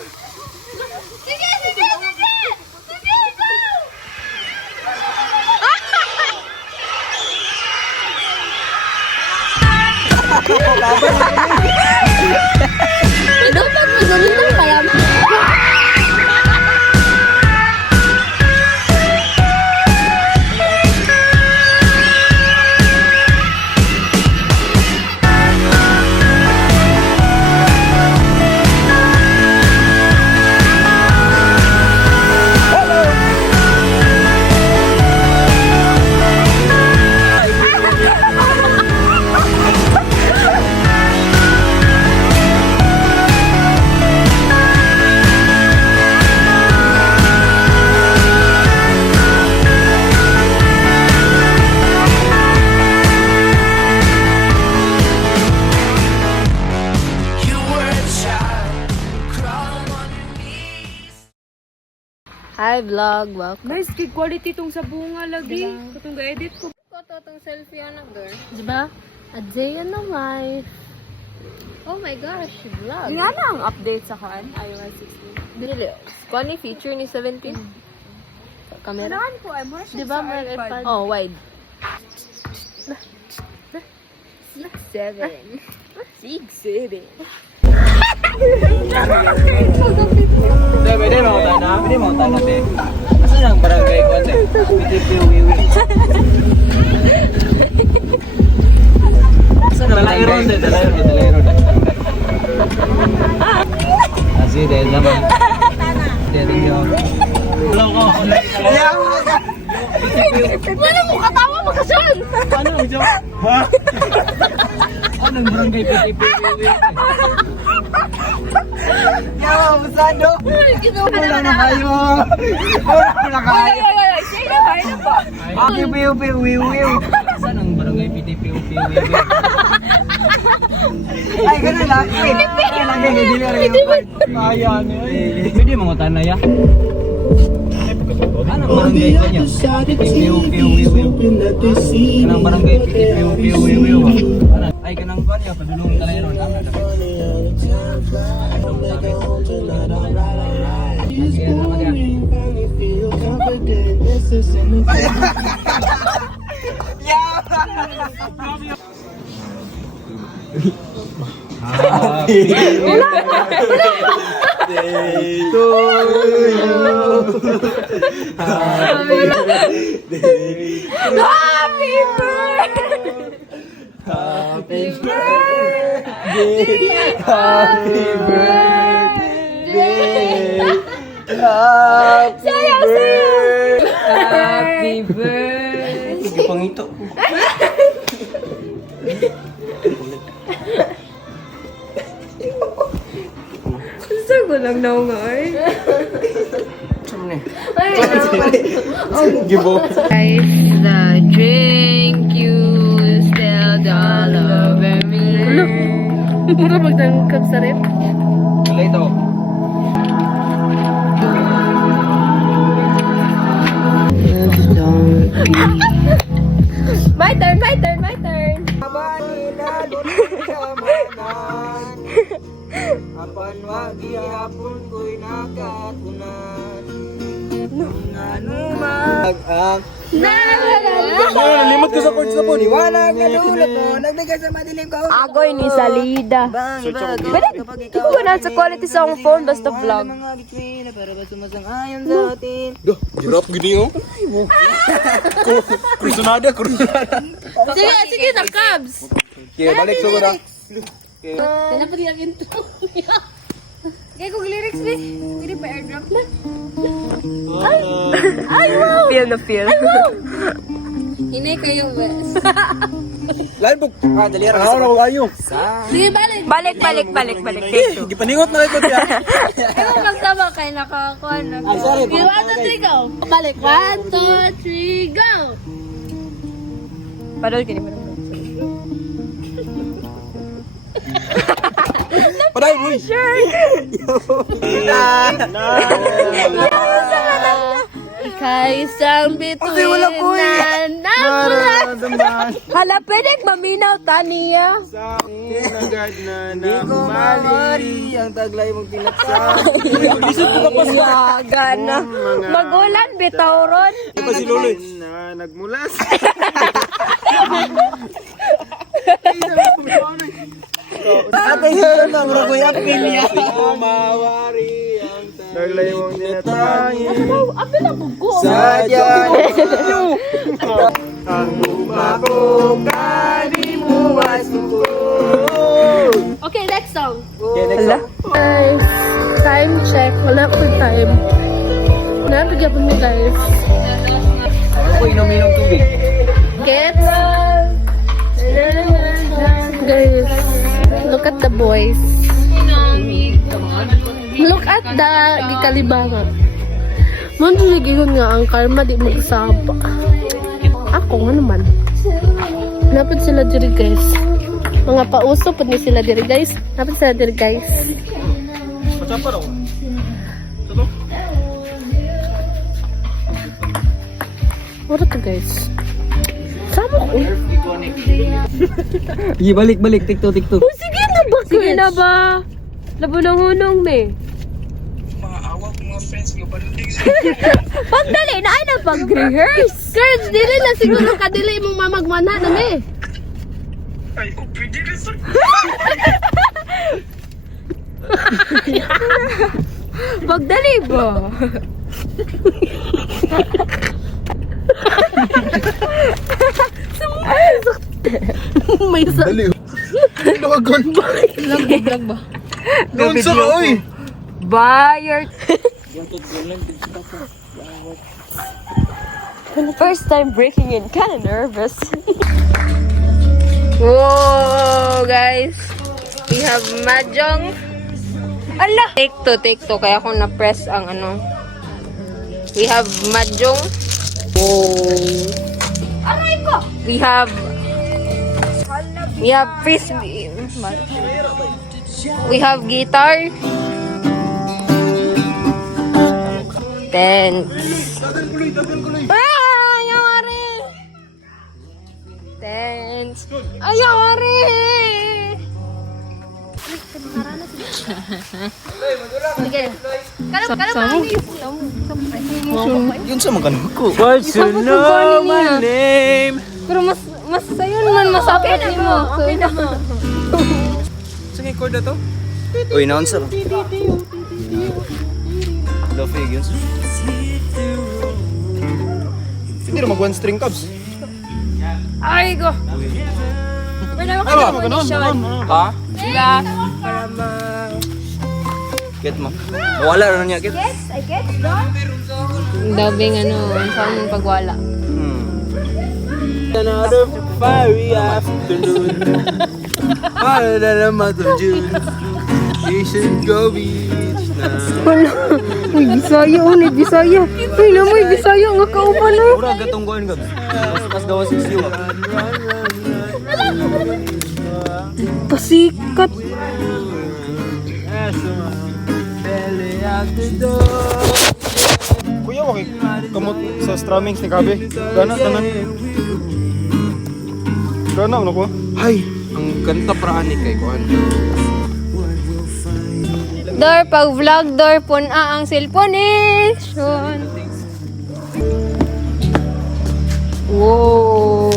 Sige, sige, sige! Sige, go! Dapat magulong pala. Hi vlog, welcome. Nice kid quality tong sa bunga lagi. Katong ga-edit ko. Ito tong selfie anak girl. Diba? A day in the life. Oh my gosh, vlog. Nga na ang update sa kan iOS 16. Dili. Kuha ni feature ni 17. Camera. Saan ko ay mo siya Diba sa may iPad. iPad? Oh, wide. 7. 6, 7. Pwede mo tayo na, be. Asan ang barangay ko, ate? Wiwi. Asan ang barangay? Dalairo. Así, dahil naman. Dahil yun. Hello ko. Wala mo katawa makasan! Ano ang joke? Ha? Anong barangay Wiwi? Yaw, masado! Wala na kayo! Wala na kayo! Piu-piu-piu-wiu-wiu! Saan ang barangay Piu-piu-piu-wiu? Ay, ganun lang! Ay, lagi kay delivery! Kaya ano eh! Pwede mga tanay ah! Anong barangay ko niya? Piu-piu-piu-wiu! Kanang barangay Piu-piu-piu-wiu! Ay, kanang ba niya? Padulong talay ron! Happy birthday! Sige, pangito. Gusto ko lang daw nga ay. Guys, the drink you spilled all over me. Puro magtangkap sa rep. Wala ito. My turn. Apan wagi hapon ko'y nakatunan. Ang nalimot ko sa chords na po. Iwanag na dulot mo. Nagbigay sa madilim ko. Agoy ni Salida. Pwede, di ko na sa quality sa akong phone, basta vlog. Para ba sumasang-ayon sa atin? Hirap gini oh. Kursunada. Sige na, Cubs. Kaya balik sa na. Kenapa dia gitu? Kaya kung lyrics ni, hindi pa airdrop na. Ay, wow! Feel na feel. Hinay kayo, bes. Lain po. Dali ra. Ako na kayo. Sige, balik. Balik. Gipaningot na ito siya. Ikaw magsama kayo, nakakuha na. sorry. 1, 2, 3, go! Balik, 1, 2, 3, go! Padahal kini mo. Paday boy. Ikaw isang bituin na Maramdaman Hala, pwede maminaw taniya. sa akin agad na Hindi ko mawari ang taglay mong tinatsa. Yaga na. Magulan, bitawron. Di pa si Lolo eh. na nagmulas. Ate yun ang ragoy apil niya. Hindi ko mawari ang Taglay mong tinatangin. sadya. Ang umabog di mo masuko. Okay, next song. Okay, next song. Guys, time check. Wala po time. Nabigyan po mo guys. Ako inom-inom tubig. Gets? Guys, look at the boys. Look at the gikalibangan. Mandiligihon nga ang karma di magsaba. Ako nga naman. Napad sila diri guys. Mga pauso pud ni sila diri guys. Napad sila diri guys. Macam apa daw? What to guys? Sama ko. Sige, balik. Tiktok. Oh, sige na ba? Sige na ba? Labo ng hunong me. Pagdali na ay na pag-rehearse. Girls, dili na siguro kadili mong mamagmana na me. Pagdali ba? May sa... Dali. Nakagon ba? Vlog ba? Noon sa ka, oy. Buyer. First time breaking in, kinda nervous. Whoa, guys. We have mahjong. Ala! Take two. Kaya ako na-press ang ano. We have mahjong. Whoa. Aray ko! We have frisbee. We have guitar. Tents. Ayaw ari. Tents. Ayaw ari. Sige. Yun sa maganon ko. What's your my name? Pero mas sayon man masakit mo. Okay na. Saan yung chord na to? Uy, naon sa Lofig yun. Hindi na mag one string cabs. Ay go. Wala mo Ano? condition. Ha? Sila. Get mo. Wala na niya, get. Dabing ano, saan mong pagwala. Another fiery afternoon. Para na naman to June. We should go beach na. Uy, Bisaya, Bisaya. Uy, namoy, Bisaya, nga kauban no. Mura gatong goin gabs. Mas gawa si siyo. Pasikat. Kuya, wakay kamot sa strummings ni Kabe. Gana, tanan. Gana, ano ko? Ay, ang kanta praanik kay Kuan. Door, pag vlog, door, puna ang cellphone. Wow. Wow.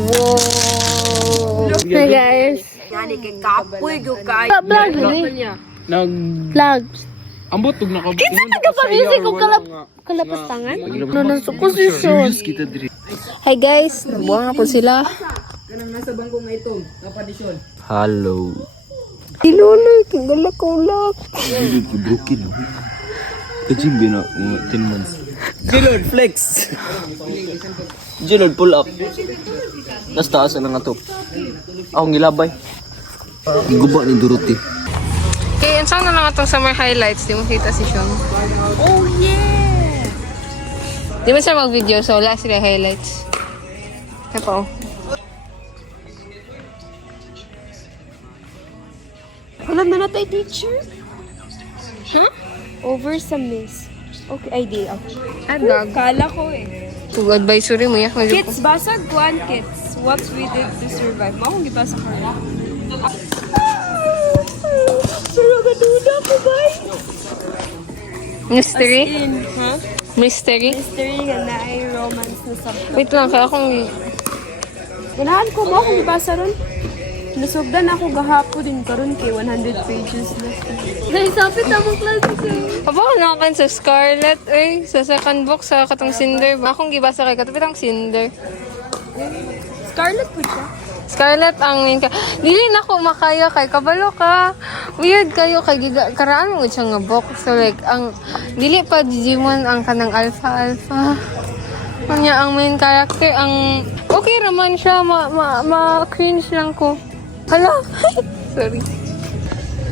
Wow. Hey guys. Vlog ni. Vlog. Ambot tug naka. Kita nagpa-music ko kalapastangan. No nang sukusisyon. Kita diri. Hi guys, nabuang na po sila. Hello. Tinuloy, tinggal ko lang. Hindi ko bukid. Kajimbi na 10 months. Jilord flex. Jilord pull up. Nas taas na nga to. Akong gilabay. Guba ni Dorothy. Okay, and saan na lang itong summer highlights? Di mo kita si Sean. Oh yeah! Di mo siya mag-video, so wala sila highlights. Ito po. Alam na natin, teacher? Huh? Over sa miss. Okay, ay di. Adag. Kala ko eh. Kung advisory mo yak Kids, basag kuan kids. What we did to survive. Mo akong gibasa ka na. Pero gaduda ko, guys. Mystery? Ha? Mystery? Mystery nga na ay romance na subject. Wait lang, kaya akong... Ganahan ko mo akong gibasa ron. Nasugdan ako gahapo din karon kay 100 pages na. Naisapit na mong klase ko. Aba, nakakan sa Scarlet, eh. Sa second book, sa katong Cinder. Akong gibasa kay katapit ang Cinder. Scarlet po siya. Scarlet ang main ka. Dili na ko makaya kay kabalo ka. Weird kayo kay karaan mo siya nga book. So like ang dili pa Digimon ang kanang alpha. Kanya ang main character ang okay raman siya ma cringe lang ko. Hala. Sorry.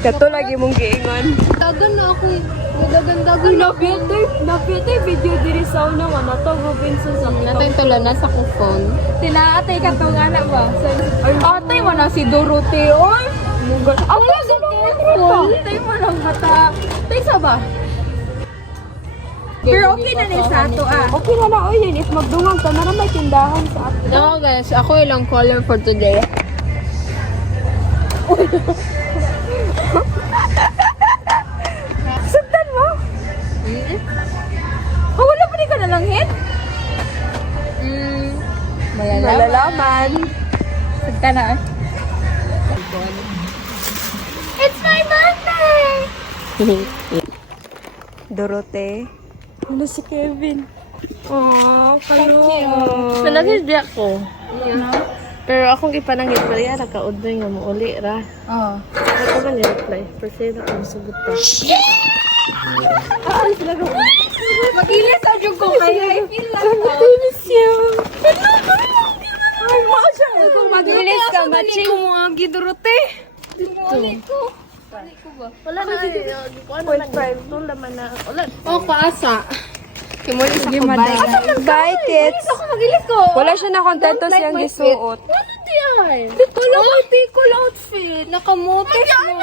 Kato lagi mong giingon. Dagan na ako. Dagan. Napitay video diri sa una nga nato Robinson sa Natay tula na sa ko phone. Tinaatay ka to nga na ba? Atay mo na si Dorothy. Oy! Ang lasa ng phone. Atay mo lang bata. Tay sa ba? Pero okay na ni sa ato Okay na na oy yun. If magdungag ka na may tindahan sa ato. No guys, ako ilang color for today. Sundan mo? Oh, wala pa rin ka nalang hit? Malalaman. Sundan na. It's my birthday! Dorote. Ano si Kevin? Oh, kalong. Nalagay di ako. Pero akong ipanangit pa rin, nakaudnoy nga mo uli ra. Oh. Ako man i-reply. Perse na kung sugot pa. Magilis sa jug ko kaya I feel like magilis siya. Ay, mao siya. Kung magilis ka, matching mo ang gidorote. Wala na. Point 5. Doon naman na. Wala. Oh, paasa. Kimuli sa kubay. Bye, kids. Ako magilis ko. Wala siya na kontento siyang gisuot. Ano diyan? Cool outfit. Nakamotes mo.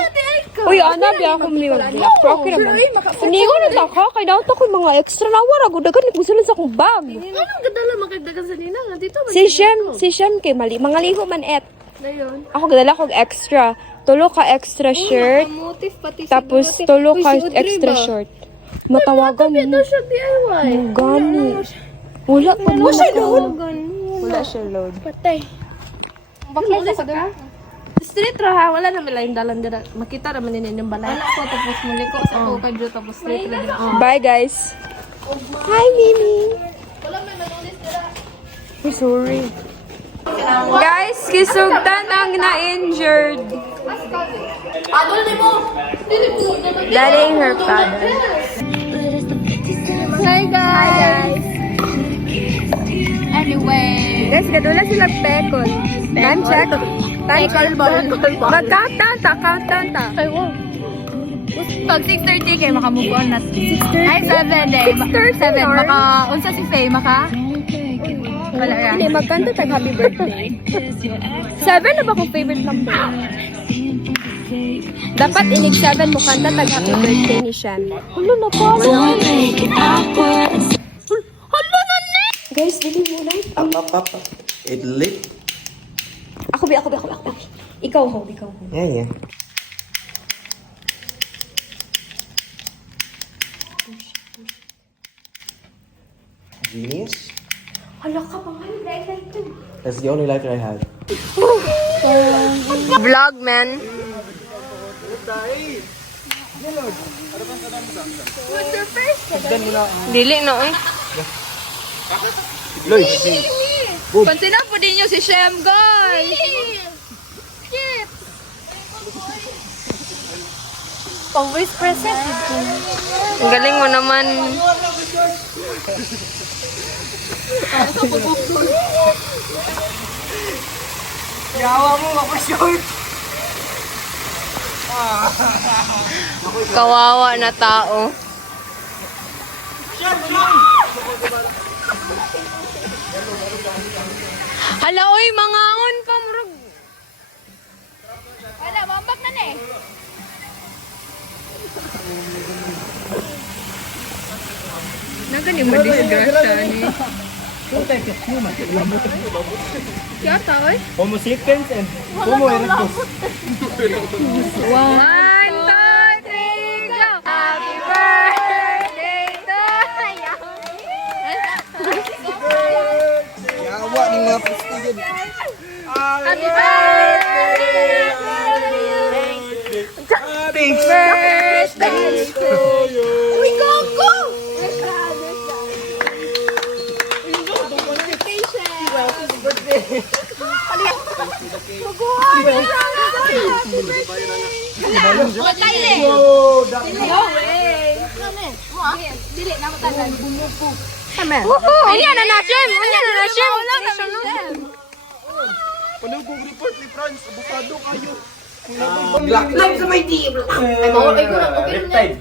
Uy, ana, biya ako maliwag black. Pero okay naman. Hindi ko na ka. Kaya daw ko mga extra na wala. Gudagan, nagpusulan sa akong bag. Anong gadala makagdagan sa nina? Dito man. Si Shem kay mali. Mga liho man et. Dayon. Ako gadala ko extra. Tulo ka extra shirt. Motif pati si Tapos Dorothy. tulo Uy, ka si Audrey extra ba? short. Matawagan mo. Ito siya DIY. Ang gani. Wala pa mo. Wala siya load. Patay. Bakit sa kada? Street ra ha, wala na milaing dalan dira. Makita ra man din yung balay. Wala ko tapos muliko sa ko kadyo tapos street ra dira. Bye, guys. Hi, Mimi. Ay, sorry. Guys, kisugtan ang na-injured. Daling her father. Hi guys. Anyway. Guys, kadula sila pekol. Time check. Time check. Mag-countdown ta. Ay wow. Pag 6:30 kayo makamove on na. 6:30? Ay, 7 eh. 6:30 7. or? Maka, unsa si Faye, maka? Wala yan. Hindi, magkanta tag happy birthday. 7 na ba kung favorite number? Dapat inig 7 mo kanta tag happy birthday ni Shan. Hala na pa. Hala na ne! Guys, dili mo lang. Up. It lit. Ako. Ikaw ho. Yeah. Genius? Hala ka pa man, like to. That's the only lighter I have. Vlog, man. Dili no eh. Loy! Pansinan po din nyo si Shem, guys. Always present. Ang galing mo naman. Yawa mo, mapasyon! Kawawa na tao. Hala, oy, mangaon pa, murag. Wala, mambak na eh. ka ni madisgrasya ni. Yata, oy. Homo sapiens and Homo erectus. 1, 2, 3, go! Happy birthday to you! Yawa ni mga prestigian. Happy birthday to you! Thanks. Birthday to you! Uy, go, go! Unya na nasyem! Unya na nasyem! Paano kong report ni Franz? Abukado kayo. Riptide.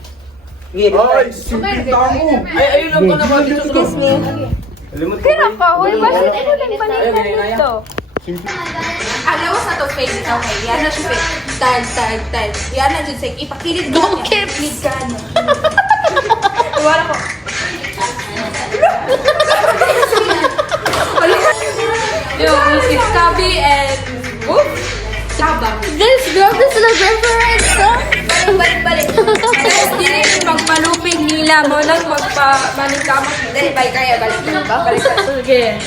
Ay, simple tamo. Ayun lang ko na ba dito sa Kira pa, uy, bakit ito lang balikan dito? Alawas na to face, okay? Yan na siya face. Tag. Yan na siya say, ipakilit ka niya. Ipakilit ka niya. Wala ko. Yo, music Kabi and whoop. Tabang. Guys, grab this is a reference, huh? Balik. Guys, dili magmalupig nila mo lang magpabalik ka mo. Dali, balik kaya, balik ka ba? Balik ka. Okay.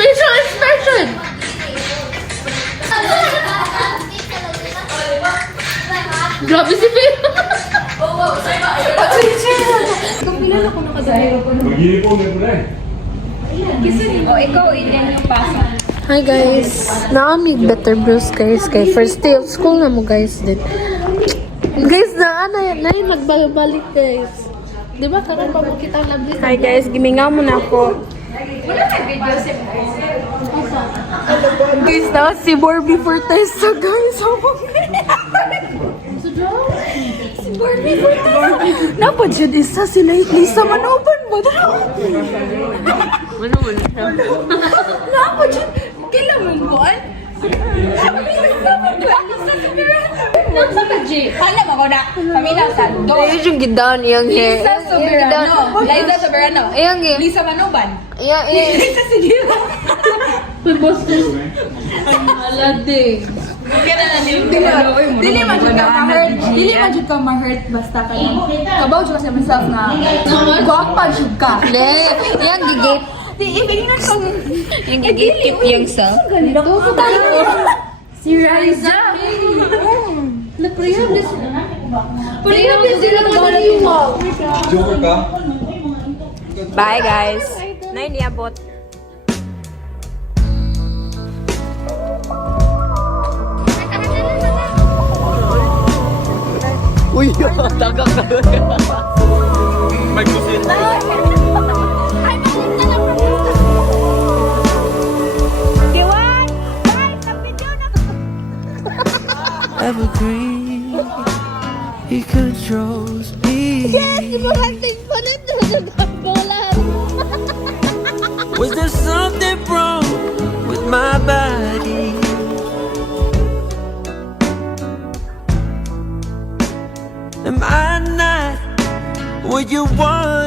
Facial expression! Grabe si Phil! O, ikaw, itin yung pasa. Hi guys! Naamig better bros guys kay first day of school na mo guys din. Guys, na yung nagbalik guys. Di ba karon pa mo kita labis? Hi guys, gimingaw mo na ako. Guys, na si Barbie Fortesa guys. Si Barbie Fortesa. Napad siya isa si Lisa Manoban mo. Napad siya. Kailan mo buwan? Nasa ka, G? Alam ako na. Pamila sa do. Ayun yung gidaan iyang hair. Lisa Soberano. Liza Soberano. Iyang hair. Lisa Manuban. Iyang hair. Lisa Sigila. Alading. Dili man jud ka ma-hurt. Dili man jud ka ma-hurt basta ka lang. Kabaw jud ka sa myself nga. Gwapa jud ka. Ne, iyang gigate. Yung gigate yung self. Si Riza. Napriyam din sila. Priyam din sila ng Joker ka? Bye guys. Na iniabot. Uy, tagak ka. May kusin. Evergreen, he controls me. Was there something wrong with my body? Am I not what you want?